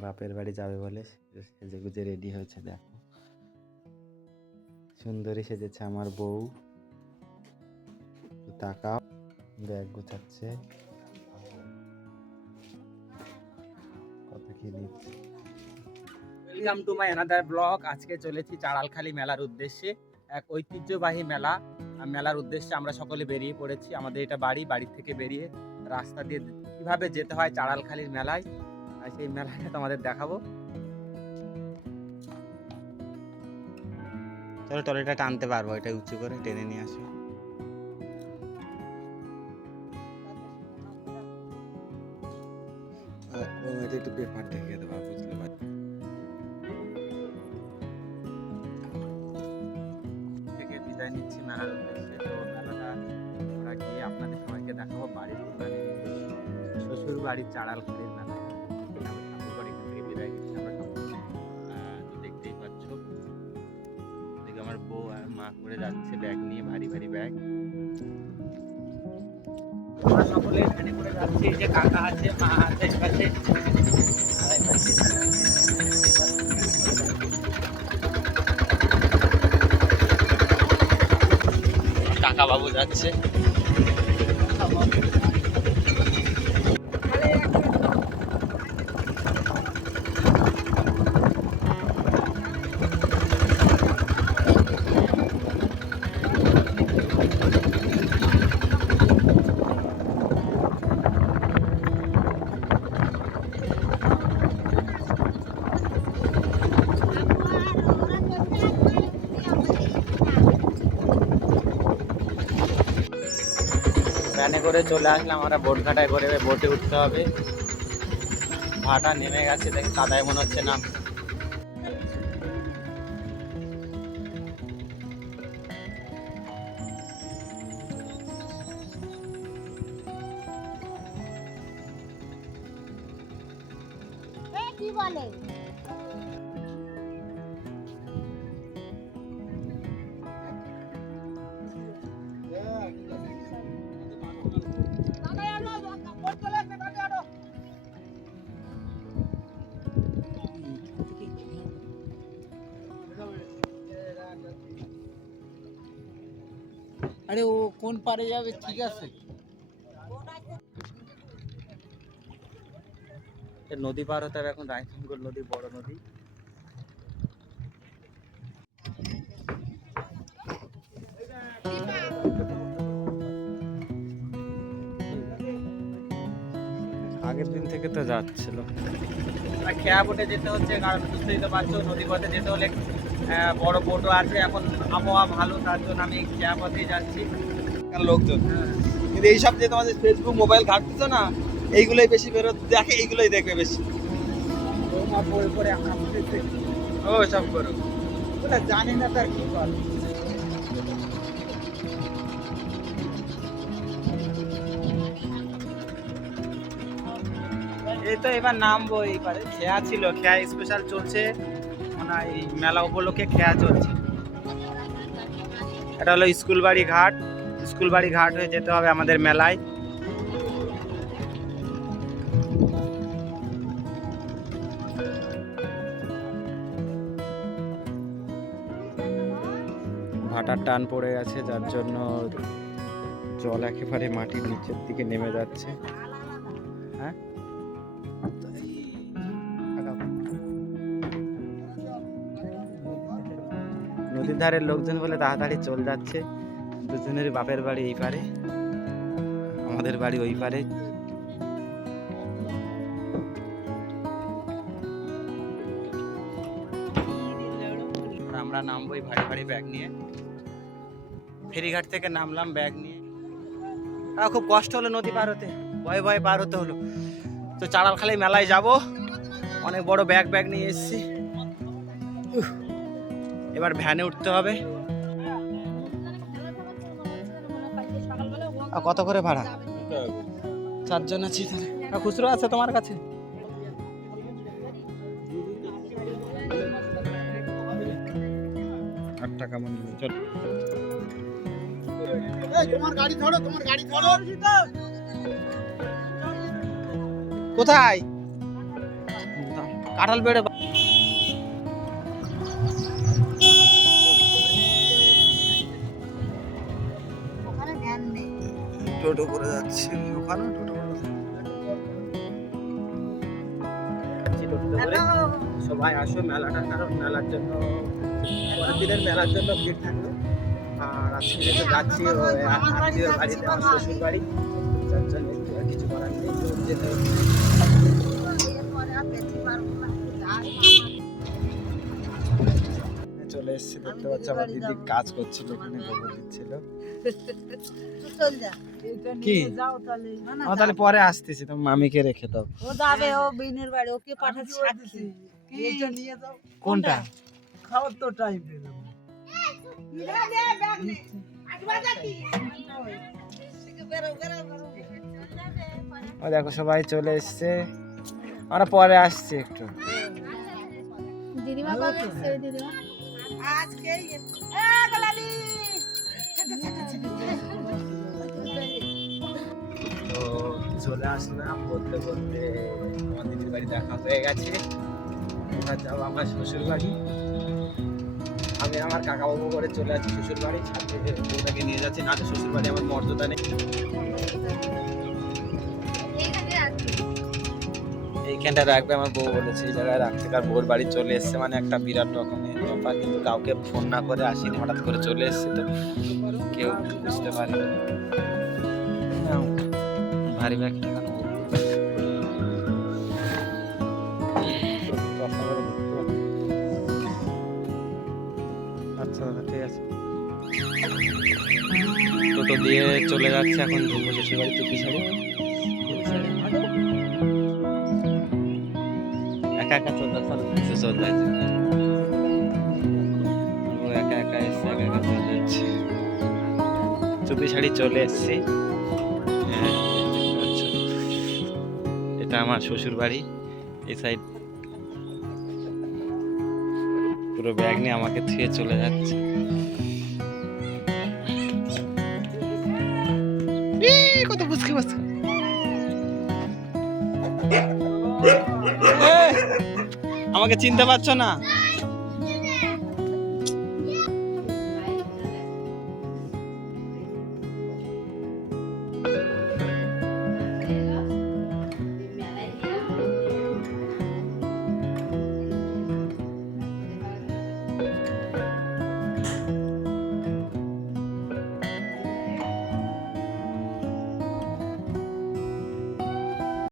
বাপের বাড়ি যাবে বলে সেজে গুজে রেডি হয়েছে, দেখো। সুন্দরী সেজেছে আমার বউ। তাকাও, bag গোছাচ্ছে। Welcome to my another blog আজকে চলেছি চাড়ালখালি মেলার উদ্দেশ্যে। এক ঐতিহ্যবাহী মেলা। মেলার উদ্দেশ্যে আমরা সকলে বেরিয়ে পড়েছি। আমাদের এটা বাড়ি বাড়ি থেকে বেরিয়ে রাস্তা দিয়ে কীভাবে যেতে হয় চাড়ালখালির মেলায়? আর সেই মেলাটা তোমাদের দেখাবো। চলো ট্রলিটা টানতে পারব এটা উঁচু করে টেনে নিয়ে আসো। একটু পেপার ঢেকে দেওয়া বুঝলে পারি থেকে বিদায় নিচ্ছি মেলার উদ্দেশ্যে। তো মেলাটা আমরা গিয়ে আপনাদের সবাইকে দেখাবো বাড়ির মানে শ্বশুর বাড়ির চাড়ালখালির মেলা আমি করে যাচ্ছে ব্যাগ নিয়ে ভারী ভারী ব্যাগ সকলে এখানে করে যাচ্ছি এই যে কাকা আছে মা আছে এই আর এই পাশে। কাকা বাবু যাচ্ছে ভ্যানে করে চলে আসলাম, আমরা বোট ঘাটায় করে বোটে উঠতে হবে। ভাটা নেমে গেছে, দেখে কাদায় মনে হচ্ছে না। কি বলে? আরে ও কোন পারে যাবে ঠিক আছে। নদী পার হতে হবে এখন রায়চন্দ্র নদী বড় নদী। আগের দিন থেকে তো যাচ্ছিল। আর খেয়া বোটে যেতে হচ্ছে কারণ বুঝতেই তো পারছ নদী পথে যেতে হলে বড় বোটও আছে। এখন আবহাওয়া ভালো তার জন্য আমি খেয়া পথেই যাচ্ছি। লোকজন। কিন্তু এইসব যে তোমাদের ফেসবুক মোবাইল ঘাটতেছো না এইগুলোই বেশি বেরোত দেখে এইগুলোই দেখবে বেশি। ও সব করো। জানি না তার কি এই তো এবার নামবো এইবারে। খেয়া ছিল খেয়া স্পেশাল চলছে। এই মেলা উপলক্ষে খেয়া চলছে। এটা হলো স্কুল বাড়ি ঘাট। স্কুল বাড়ি ঘাট হয়ে যেতে হবে আমাদের মেলায়। ভাটার টান পড়ে গেছে, যার জন্য জল একেবারে মাটির নিচের দিকে নেমে যাচ্ছে। নদীর ধারের লোকজন বলে তাড়াতাড়ি চল যাচ্ছে। দুজনের বাপের বাড়ি এই পারে আমাদের বাড়ি ওই পারে। আর আমরা নামবো এই ভারী ভারী ব্যাগ নিয়ে। ফেরিঘাট থেকে নামলাম ব্যাগ নিয়ে। আহ, খুব কষ্ট হলো নদী পার হতে ভয়ে ভয়ে পার হতে হলো। তো চাড়ালখালি মেলায় যাব অনেক বড় ব্যাগ ব্যাগ নিয়ে এসেছি। এবার ভ্যানে উঠতে হবে। আর কত করে ভাড়া? চারজন আছি তাহলে। আর খুচরো আছে তোমার কাছে? আট টাকা মনে হয় চল তোমার গাড়ি ধরো তোমার গাড়ি ধরো। কোথায়? কাঁঠাল বেড়ে টোটো করে যাচ্ছে। ওখানে টোটো করে যাচ্ছে। সবাই আসো মেলাটা কারণ মেলার জন্য। পরের দিনের মেলার জন্য ভিড় থাকবে আর আজকে যেহেতু যাচ্ছি ওই আত্মীয়র বাড়িতে আমার শ্বশুর বাড়ি যার জন্য একটু আর কিছু করার নেই। যেতে চলে এসেছি দেখতে পাচ্ছি আমার দিদি কাজ করছিল এখানে গোবর দিচ্ছিল। কি? তাহলে। না না ও তাহলে পরে আসতেছি তো মামিকে রেখে দাও। ও যাবে ও বিনের বাড়ি ওকে পাঠাচ্ছি। সাক্ষী এইটা নিয়ে যাও। কোনটা? খাওয়ার তো টাইম ও দেখো সবাই চলে এসছে। আমরা পরে আসছি একটু। দিদিমা কবে দিদিমা? আজকে তো চলে আসলাম বলতে বলতে আমার দিদির বাড়ি দেখা হয়ে গেছে। এবার যাব আমার শ্বশুর বাড়ি। আমি আমার কাকাবাবু করে চলে যাচ্ছি শ্বশুর বাড়ি। সাথে বউটাকে নিয়ে যাচ্ছি না তো শ্বশুর বাড়ি আমার মর্যাদা নেই। এইখানটা রাখবে আমার বউ বলেছে এই জায়গায় রাখতে। কার বউর বাড়ি চলে এসছে মানে একটা বিরাট রকমের ব্যাপার। কিন্তু কাউকে ফোন না করে আসিনি হঠাৎ করে চলে এসছে তো। কেউ বুঝতে পারে ভারী ব্যাগটা কেন আচ্ছা দাদা ঠিক আছে। টোটো দিয়ে চলে যাচ্ছে এখন ঢুকবো শ্বশুর বাড়ি চুপি সারি একা একা চলে যাচ্ছে চুপি শাড়ি চলে এসছে। হ্যাঁ। এটা আমার শ্বশুর বাড়ি, এই সাইড পুরো ব্যাগ নিয়ে আমাকে থুয়ে চলে যাচ্ছে। কত বুঝকে আমাকে চিনতে পারছ না?